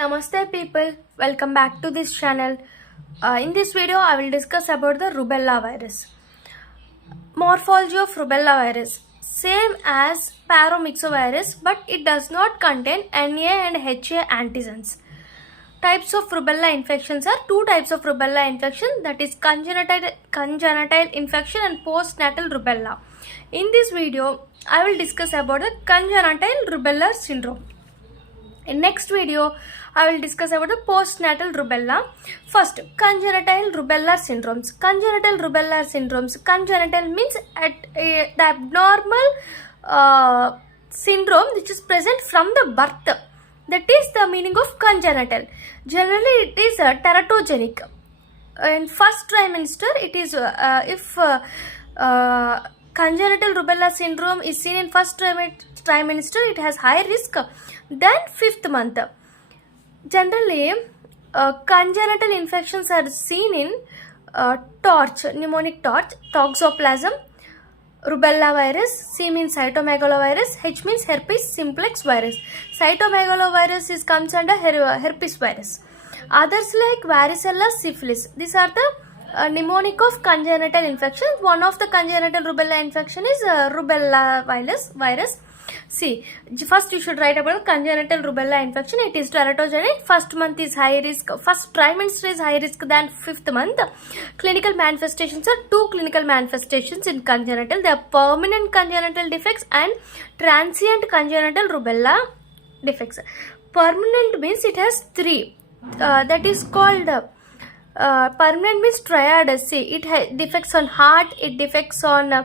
Namaste people, welcome back to this channel. In this video I will discuss about the rubella virus. Morphology of rubella virus. Same as paramyxovirus, but it does not contain Na and Ha antigens. Types of rubella infections are two types of rubella infection, that is congenital infection and postnatal rubella. In this video I will discuss about the congenital rubella syndrome. In next video I will discuss about the postnatal rubella. First, congenital rubella syndromes. Congenital rubella syndromes. Congenital means the abnormal syndrome which is present from the birth. That is the meaning of congenital. Generally it is teratogenic. In first trimester it is if congenital rubella syndrome is seen in first trimester, it has higher risk than 5th month. Generally, congenital infections are seen in torch, pneumonic torch, toxoplasm, rubella virus, C means cytomegalovirus, H means herpes simplex virus. Cytomegalovirus comes under herpes virus. Others like varicella, syphilis. These are the mnemonic of congenital infection. One of the congenital rubella infection is rubella virus. See, first you should write about congenital rubella infection. It is teratogenic. First month is high risk. First trimester is high risk than 5th month. Clinical manifestations are two clinical manifestations in congenital. They are permanent congenital defects and transient congenital rubella defects. Permanent means it has three. That is called permanent means triad. See, it defects on heart, it defects on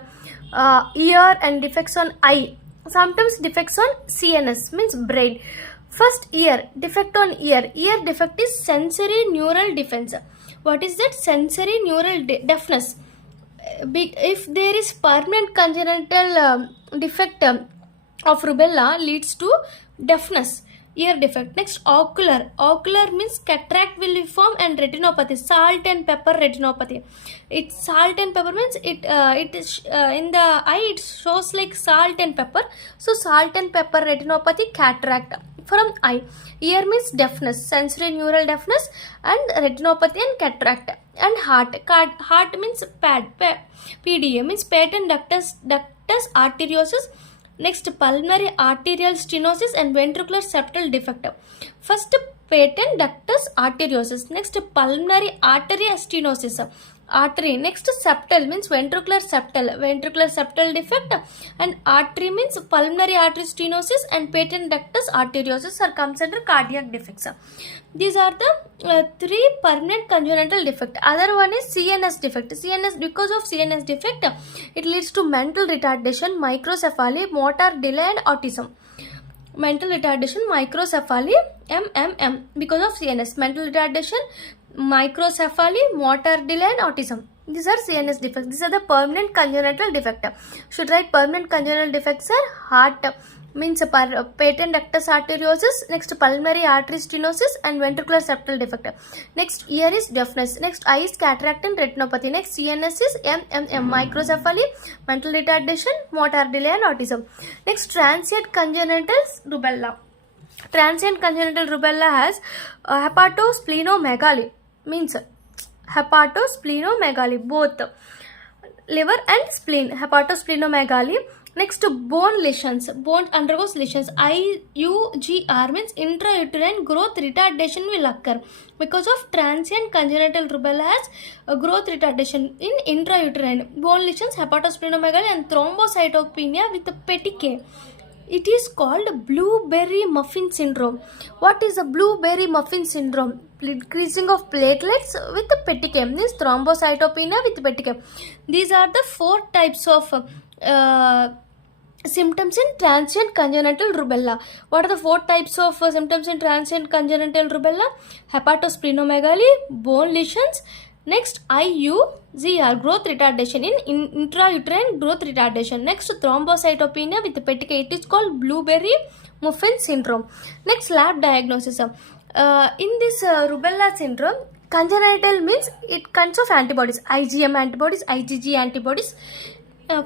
ear, and defects on eye. Sometimes defects on CNS means brain. First, ear, defect on ear. Ear defect is sensory neural defense. What is that? Sensory neural deafness. If there is permanent congenital defect of rubella leads to deafness. Ear defect. Next, ocular. Ocular means cataract will be formed and retinopathy. Salt and pepper retinopathy. It's salt and pepper means it is in the eye it shows like salt and pepper. So salt and pepper retinopathy, cataract from eye. Ear means deafness, sensory neural deafness, and retinopathy and cataract. And heart. Heart means PDA means patent ductus arteriosus. Next, pulmonary arterial stenosis and ventricular septal defect. First, patent ductus arteriosus. Next, pulmonary artery stenosis. Artery. Next, septal means ventricular septal defect, and artery means pulmonary artery stenosis, and patent ductus arteriosus comes under cardiac defects. These are the three permanent congenital defect. Other one is CNS defect. Because of CNS defect, it leads to mental retardation, microcephaly, motor delay, and autism. Mental retardation, microcephaly, MMM because of CNS. Mental retardation, microcephaly, motor delay, and autism. These are CNS defects. These are the permanent congenital defect. Should write permanent congenital defects are heart means patent ductus arteriosus. Next, pulmonary artery stenosis and ventricular septal defect. Next, ear is deafness. Next, eye is cataract and retinopathy. Next, CNS is MMM, microcephaly, mental retardation, motor delay, and autism. Next, transient congenital rubella. Transient congenital rubella has hepatosplenomegaly, means hepatosplenomegaly, both liver and spleen, hepatosplenomegaly. Next, bone lesions. Bone undergoes lesions. IUGR means intrauterine growth retardation will occur because of transient congenital rubella has a growth retardation in intrauterine bone lesions, hepatosplenomegaly, and thrombocytopenia with petechiae. It is called blueberry muffin syndrome. What is a blueberry muffin syndrome? Increasing of platelets with petechiae. This thrombocytopenia with petechiae. These are the four types of symptoms in transient congenital rubella. What are the four types of symptoms in transient congenital rubella? Hepatosplenomegaly, bone lesions. Next, IUGR, growth retardation in intrauterine growth retardation. Next, thrombocytopenia with petechiae. It is called blueberry muffin syndrome. Next, lab diagnosis. In this rubella syndrome, congenital means it consists of antibodies, IgM antibodies, IgG antibodies.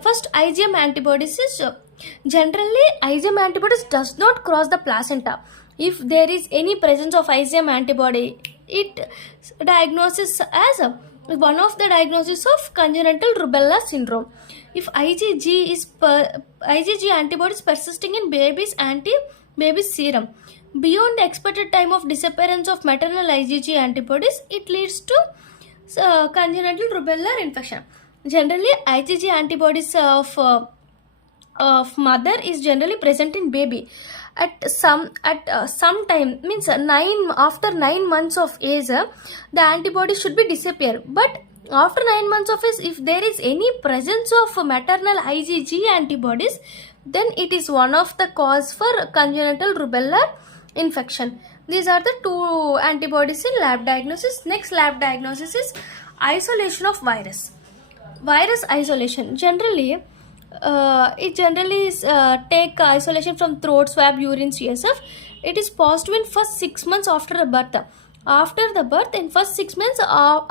First, IgM antibodies is generally IgM antibodies does not cross the placenta. if there is any presence of IgM antibody, it diagnoses as one of the diagnosis of congenital rubella syndrome. If IgG antibodies persisting in baby's serum beyond the expected time of disappearance of maternal IgG antibodies, it leads to congenital rubella infection. Generally, IgG antibodies of mother is generally present in baby at some time, means after 9 months of age, the antibody should be disappear. But after 9 months of age, if there is any presence of maternal IgG antibodies, then it is one of the cause for congenital rubella infection. These are the two antibodies in lab diagnosis. Next lab diagnosis is isolation of virus. Virus isolation, generally it generally is take isolation from throat swab, urine, CSF. It is positive in first 6 months after the birth. After the birth, in first 6 months,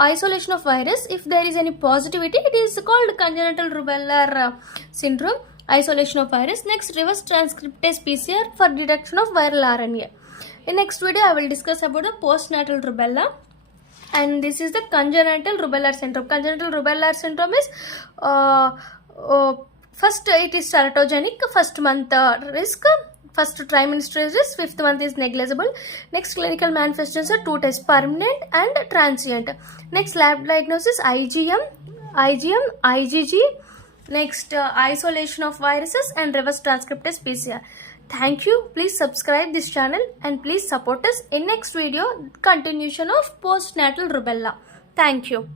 isolation of virus, if there is any positivity, it is called congenital rubella syndrome, isolation of virus. Next, reverse transcriptase PCR for detection of viral RNA. In next video, I will discuss about the postnatal rubella. And this is the congenital rubella syndrome. Congenital rubella syndrome is first it is teratogenic, first month risk, first trimester is risk, fifth month is negligible. Next clinical manifestations are two types, permanent and transient. Next lab diagnosis IgM, IgG. Next isolation of viruses and reverse transcriptase PCR. Thank you. Please subscribe this channel and please support us in next video, continuation of postnatal rubella. Thank you.